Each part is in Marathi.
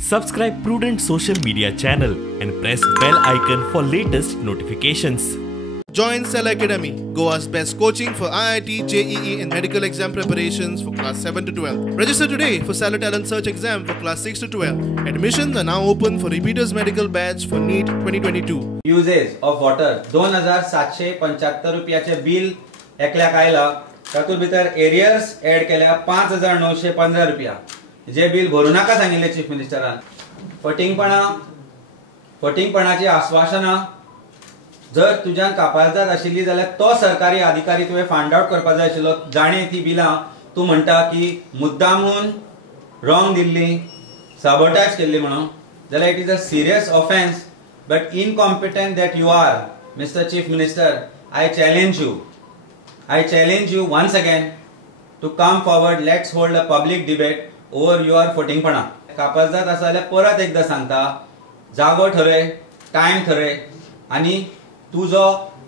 Subscribe Prudent social media channel and press bell icon for latest notifications. Join Cell Academy, Goa's best coaching for IIT, JEE and medical exam preparations for class 7 to 12. Register today for Cell Talent Search exam for class 6 to 12. Admissions are now open for repeaters medical batch for NEET 2022. Usage of water 2775 रुपयाचे बिल एकल्याक आयला. तातूंत भितर एरियर्स ऍड केल्या 5915 रुपया. जे बिल भरू नाका सांगिल्ले चीफ मिनिस्टरान. फटिंगपणाची आश्वासना जर तुज्यान कापाजदाद आशिल्ली जाल्यार तो सरकारी अधिकारी तुवें फांड आउट करपाक जाय आशिल्लो. जाणे ती बिलां तूं म्हणटा की मुद्दामून रॉंग दिल्ली, साबोटाज केल्ली म्हणून, जाल्यार it is a serious offence. But incompetent that you are, mister chief minister, I challenge you once again to come forward. Let's hold a public debate over your फटिंगपणा. कापाजदाद आसा जाल्यार परत एकदा सांगता, जागो ठरय, टायम ठरय आनी तुजो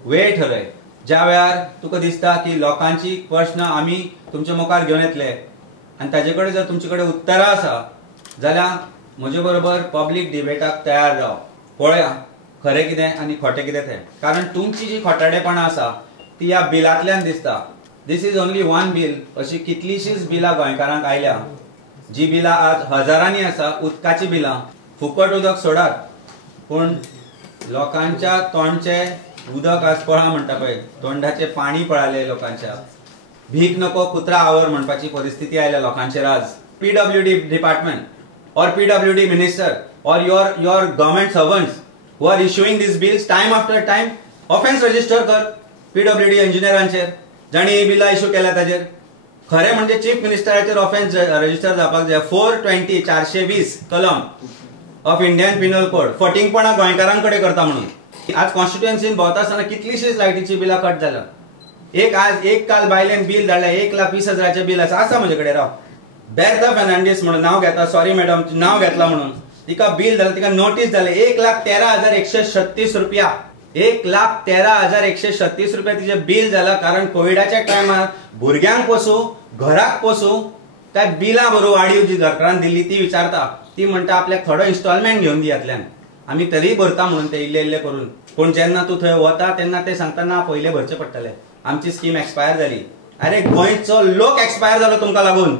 वेळ ठरय. ज्या वेळार तुका दिसता की लोकांची प्रश्न आमी तुमच्या मुखार घेवन येतले आनी ताजे कडेन जर तुमचे कडेन उत्तरां आसा जाल्यार म्हजे बरोबर पब्लीक डिबेटाक तयार राव. पळया खरें कितें आनी खोटें कितें तें. कारण तुमची जी खोटाडेपणां आसा ती ह्या बिलांतल्यान दिसता. दिस इज ओन्ली वन बिल. अशी कितलीशीच बिलां गोंयकारांक आयल्या, जी बिलां आज हजारांनी आसा. उदकाची बिलां, फुकट उदक सोडात, पूण लोकांच्या तोंडचे उदक आज पळा म्हणटा पळय, तोंडाचे पाणी पळाले लोकांच्या. भीक नको कुत्रा आवर म्हणपाची परिस्थिती आयल्या लोकांचेर आज. PWD department or PWD minister or your government servants who are issuing these bills time after time, offense register कर PWD इंजिनियरांचेर, जाणी ही बिलां इश्यू केल्या ताजेर. खरें म्हणजे चीफ मिनिस्टराचेर ऑफेन्स रजिस्टर जावपाक जाय. 420 कलम ऑफ इंडियन पिनल कोड फटिंगपणा गोंयकारांकडे करता म्हणून. आज कॉन्स्टिट्युएन्सीन भोंवता आसतना कितलीशीच लायटीची बिलां कट जाल्या. एक काल बायलेन बिल धाडलें 1,20,000 बिल आसा म्हजे कडेन. राव बेर्था फेर्नांडीस म्हणून नाव घेता, सॉरी मॅडम नाव घेतला म्हणून तिका बिल धाडलें, तिका नोटीस जालें 1,13,136 रुपया. 1,13,136 रुपया तिचे बिल जाला. कारण कोविडाच्या टायमार भुरग्यांक पोसू, घराक पोसू, काय बिलां भरू वाडीव जी घरकारान दिल्ली ती विचारता. ती म्हणटा आपल्याक थोडो इन्स्टॉलमेंट घेवन दियातल्यान, आमी तरी भरता म्हणून ते इल्ले करून. पूण जेन्ना तूं थंय वता तेन्ना ते सांगता ना पयले भरचे पडटले, आमची स्कीम एक्सपायर जाली. अरे गोंयचो लोक एक्सपायर जालो तुमकां लागून.